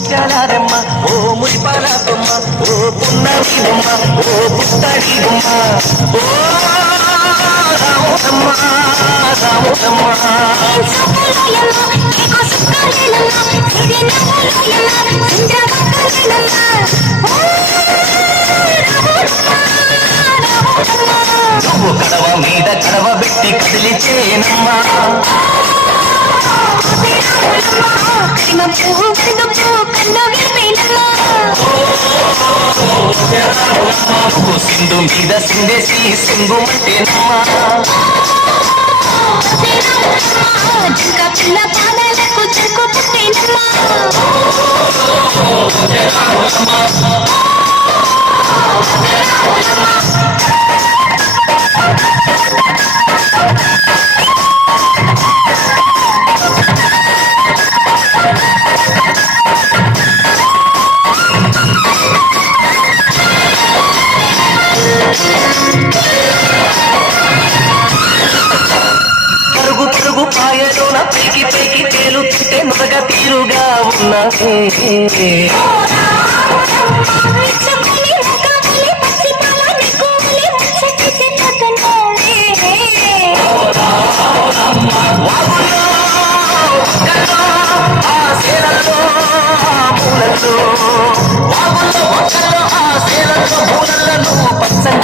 ముత్యాలారమ్మ ఓ ముడిపాలమ్మ ఓ పున్నమ్మ ఓ పుత్తడిమ్మ ఓ రాముడమ్మ రాముడమ్మ సకలయమ్మ నీకు సుఖాలయమ్మ ఇది నవ్వులయమ్మ సింధు మీద సిందేసి సింగు అంటేనమ్మా పిల్ల పైకి పైకి తేలుతుంటే మగ తీరుగా ఉన్నా.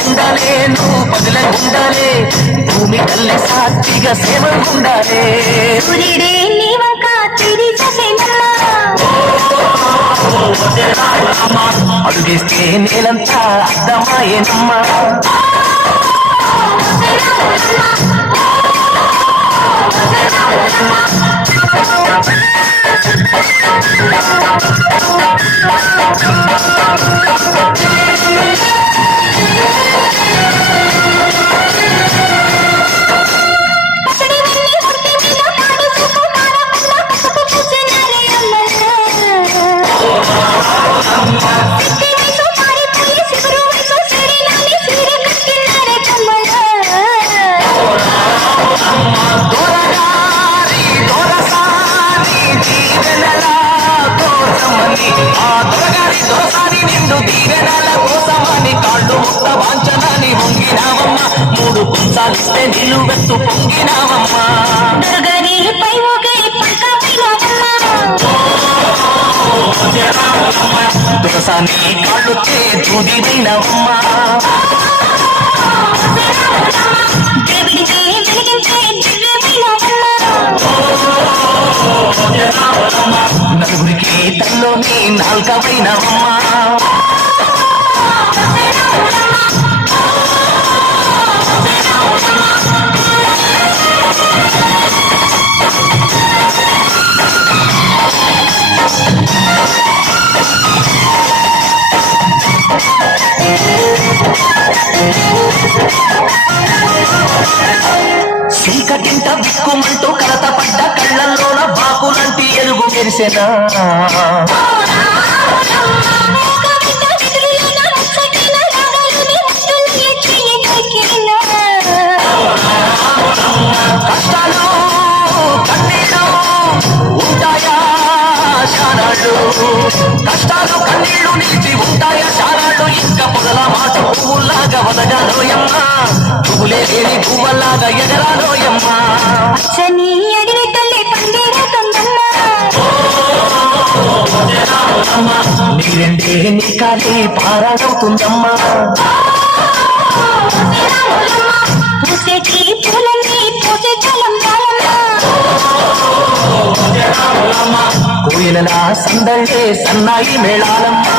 పచ్చగుండాలే, నువ్వు పగలగుండాలే. భూమి తల్లి సాక్షిగా తిరిగి చూసేనమ్మా. అడుగేస్తే నేలంతా అర్థమాయేనమ్మా నిలువెత్తు పొంగినావమ్మ దొరసాని కాళ్ళు చే నలుగురికి తల్లోని నాల్కవైనవమ్మ చీకటింట బిక్కుమంటూ కలత పడ్డ కళ్ళల్లోన బాకులంటి ఎలుగు మెరిసెనా? కష్టాలు కన్నీళ్ళు ఉంటాయా? కష్టాలు కన్నీళ్ళు వదగాలోయమ్మ పువ్వులే లేని పువ్వలాగా ఎగరాలోయమ్మ అచ్చని అడివి తల్లి పందిరతుందమ్మా నీరెండే నీ కాలి పారాడవుతుందమ్మా పూసేటి పూలన్నీ పూసే కోయిలలా సందళ్ళే సన్నాయి మేళాలమ్మా